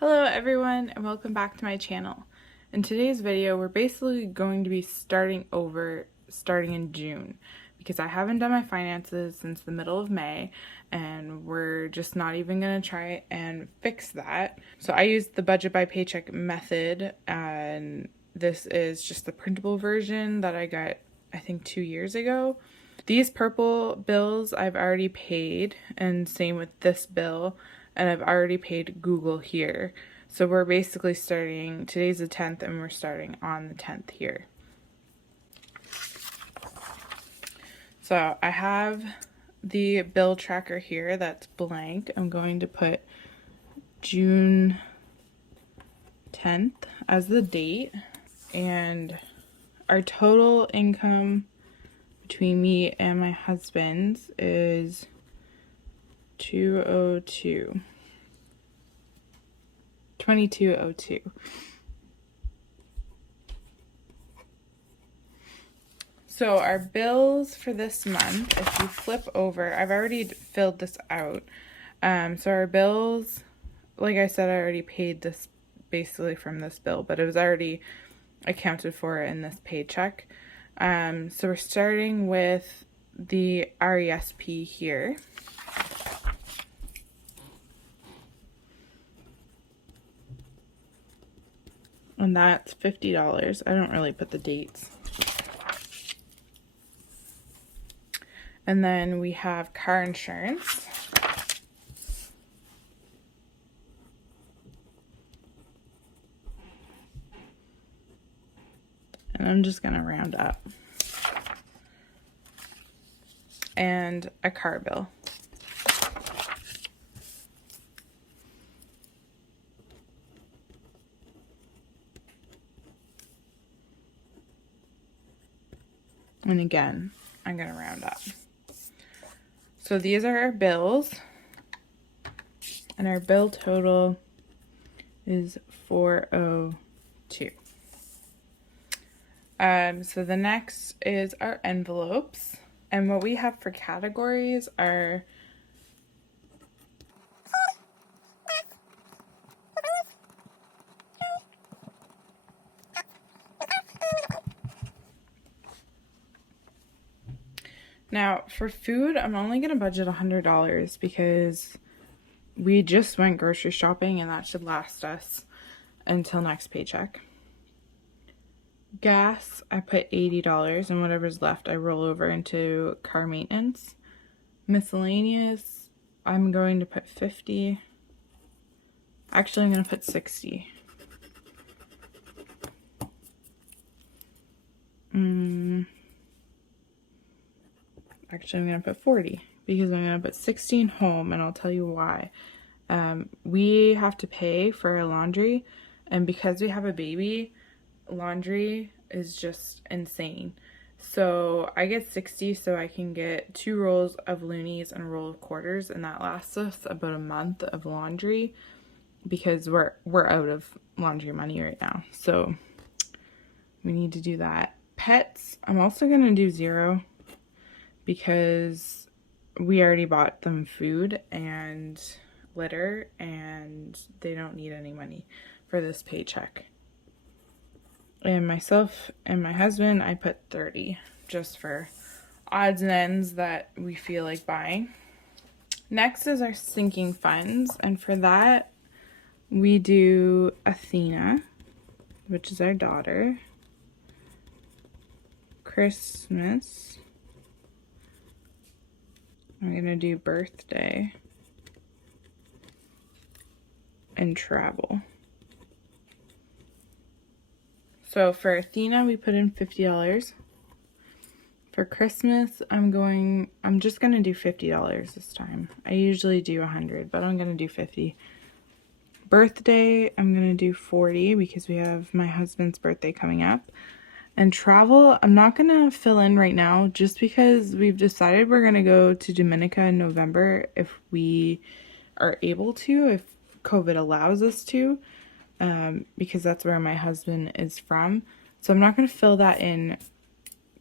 Hello everyone and welcome back to my channel. In today's video we're basically going to be starting in June because I haven't done my finances since the middle of May and we're just not even going to try and fix that. So I used the budget by paycheck method and this is just the printable version that I got I think 2 years ago. These purple bills I've already paid, and same with this bill, and I've already paid Google here. So we're basically starting, today's the 10th and we're starting on the 10th here. So I have the bill tracker here that's blank. I'm going to put June 10th as the date, and our total income between me and my husband's is $2202. So our bills for this month, if you flip over, I've already filled this out. So our bills, like I said, I already paid this basically from this bill, but it was already accounted for in this paycheck. So we're starting with the RESP here. And that's $50. I don't really put the dates. And then we have car insurance. And I'm just going to round up. And a car bill. And again, I'm going to round up. So these are our bills. And our bill total is $402. So the next is our envelopes. And what we have for categories are now for food, I'm only going to budget $100 because we just went grocery shopping and that should last us until next paycheck. Gas, I put $80 and whatever's left I roll over into car maintenance. Miscellaneous, I'm going to put $50. Actually, I'm going to put $60. Actually, I'm going to put $40 because I'm going to put $16 home, and I'll tell you why. We have to pay for our laundry, and because we have a baby, laundry is just insane. So I get $60 so I can get 2 rolls of loonies and a roll of quarters, and that lasts us about a month of laundry because we're out of laundry money right now. So we need to do that. Pets, I'm also going to do $0 because we already bought them food and litter and they don't need any money for this paycheck. And myself and my husband, I put $30 just for odds and ends that we feel like buying. Next is our sinking funds, and for that we do Athena, which is our daughter, Christmas, I'm gonna do birthday, and travel. So for Athena, we put in $50. For Christmas, I'm just gonna do $50 this time. I usually do $100, but I'm gonna do $50. Birthday, I'm gonna do $40 because we have my husband's birthday coming up. And travel, I'm not gonna fill in right now just because we've decided we're gonna go to Dominica in November if we are able to, if COVID allows us to. Because that's where my husband is from. So I'm not going to fill that in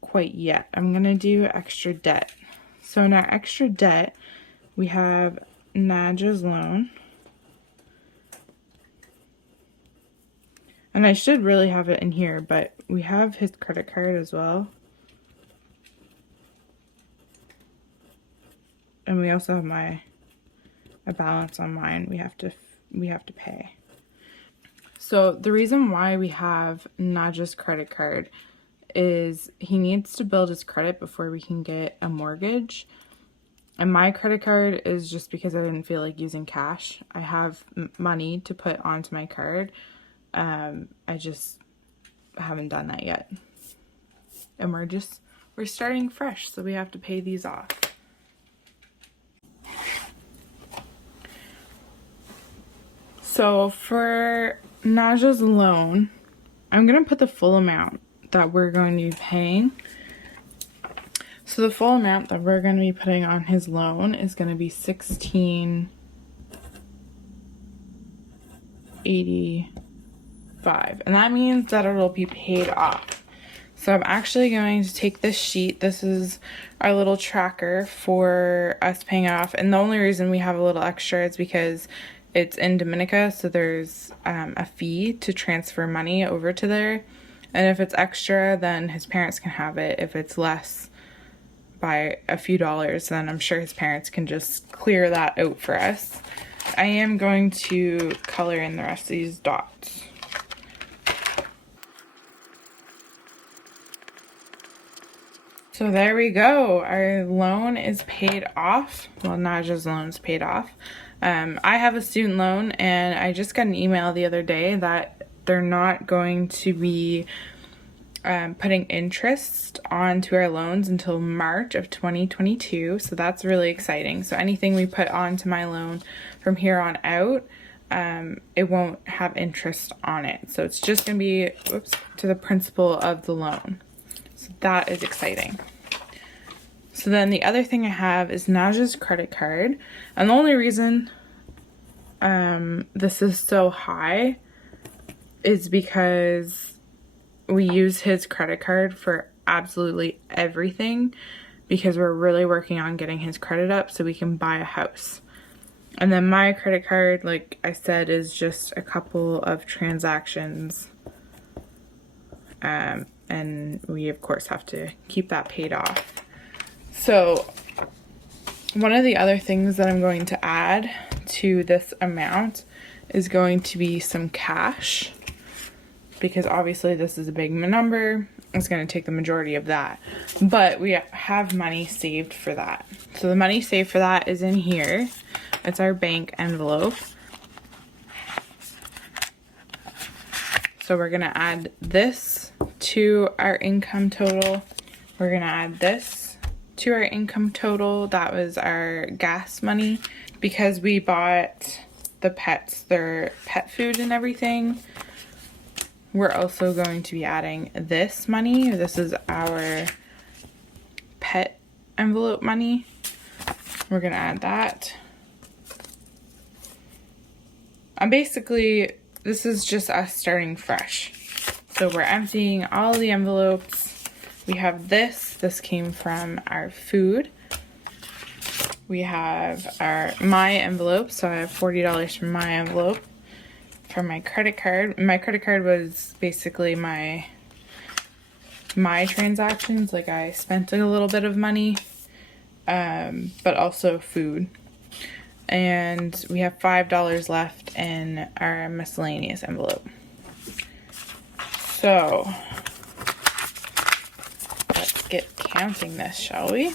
quite yet. I'm going to do extra debt. So in our extra debt, we have Nadja's loan. And I should really have it in here, but we have his credit card as well. And we also have a balance on mine we have to pay. So the reason why we have Naj's credit card is he needs to build his credit before we can get a mortgage. And my credit card is just because I didn't feel like using cash. I have money to put onto my card. I just haven't done that yet. And we're starting fresh, so we have to pay these off. So for Naja's loan, I'm going to put the full amount that we're going to be paying. So the full amount that we're going to be putting on his loan is going to be $1,685, and that means that it'll be paid off. So I'm actually going to take this sheet. This is our little tracker for us paying off, and the only reason we have a little extra is because it's in Dominica, so there's a fee to transfer money over to there, and if it's extra, then his parents can have it. If it's less by a few dollars, then I'm sure his parents can just clear that out for us. I am going to color in the rest of these dots. So there we go. Our loan is paid off. Well, Naja's loan's paid off. I have a student loan, and I just got an email the other day that they're not going to be putting interest onto our loans until March of 2022, so that's really exciting. So anything we put onto my loan from here on out, it won't have interest on it. So it's just going to be to the principal of the loan. So that is exciting. So then the other thing I have is Naja's credit card, and the only reason this is so high is because we use his credit card for absolutely everything, because we're really working on getting his credit up so we can buy a house. And then my credit card, like I said, is just a couple of transactions. And we of course have to keep that paid off. So one of the other things that I'm going to add to this amount is going to be some cash, because obviously this is a big number. It's going to take the majority of that, but we have money saved for that. So the money saved for that is in here. It's our bank envelope. So we're going to add this to our income total. We're going to add this to our income total. That was our gas money, because we bought the pets their pet food and everything. We're also going to be adding this money. This is our pet envelope money. We're going to add that. And basically, this is just us starting fresh. So we're emptying all the envelopes. We have this. This came from our food. We have my envelope. So I have $40 from my envelope. For my credit card. My credit card was basically my transactions. Like, I spent a little bit of money, but also food. And we have $5 left in our miscellaneous envelope. So let's get counting this, shall we?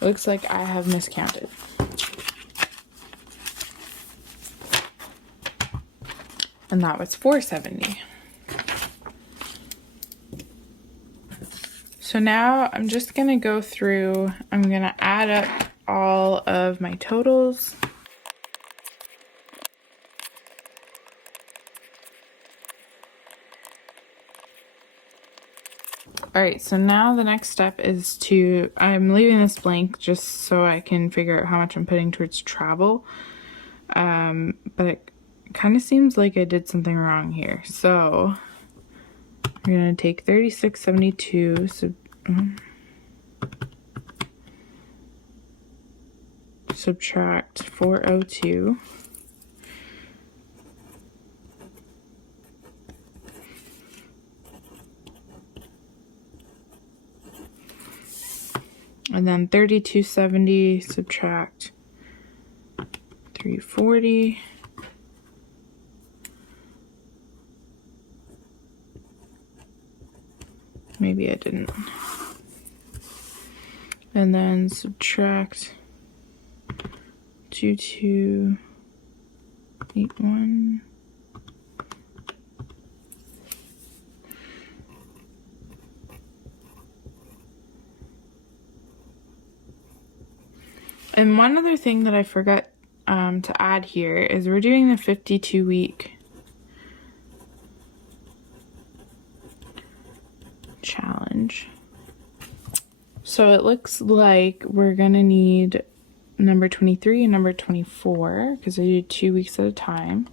Looks like I have miscounted. And that was $470. So now I'm just gonna go through, I'm gonna add up all of my totals. Alright, so now the next step is to, I'm leaving this blank just so I can figure out how much I'm putting towards travel. But it kind of seems like I did something wrong here. So we're going to take 3672, subtract 402. And then 3270 subtract 340. Maybe I didn't. And then subtract 2281. And one other thing that I forgot to add here is we're doing the 52-week challenge. So it looks like we're gonna need number 23 and number 24 because I do 2 weeks at a time.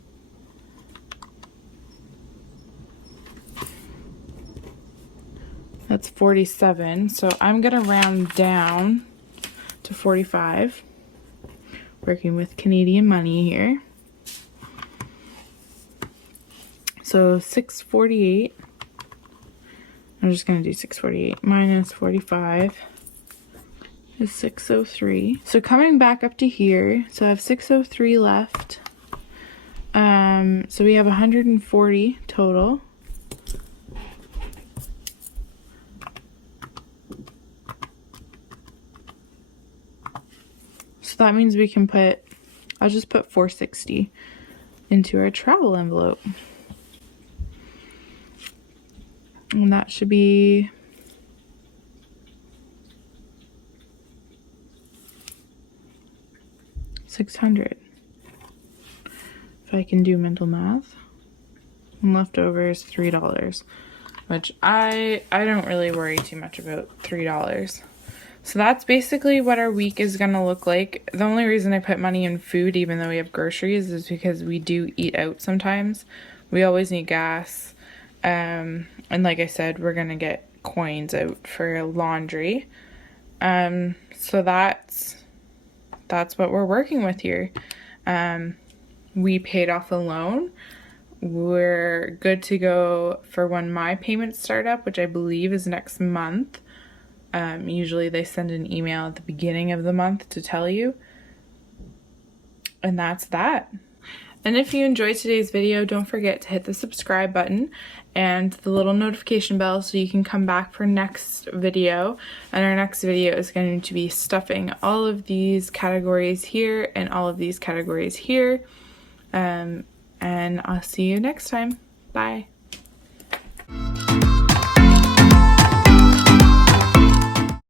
That's 47. So I'm gonna round down to 45. Working with Canadian money here. So 648. I'm just gonna do 648 minus 45 is 603. So coming back up to here, so I have 603 left. So we have 140 total. So that means we can put, I'll just put 460 into our travel envelope. And that should be $600. If I can do mental math. And left over is $3, which I don't really worry too much about $3. So that's basically what our week is gonna look like. The only reason I put money in food, even though we have groceries, is because we do eat out sometimes. We always need gas. And like I said, we're gonna get coins out for laundry. So that's what we're working with here. We paid off a loan. We're good to go for when my payments start up, which I believe is next month. Usually they send an email at the beginning of the month to tell you. And that's that. And if you enjoyed today's video, don't forget to hit the subscribe button and the little notification bell so you can come back for next video. And our next video is going to be stuffing all of these categories here and all of these categories here. And I'll see you next time. Bye.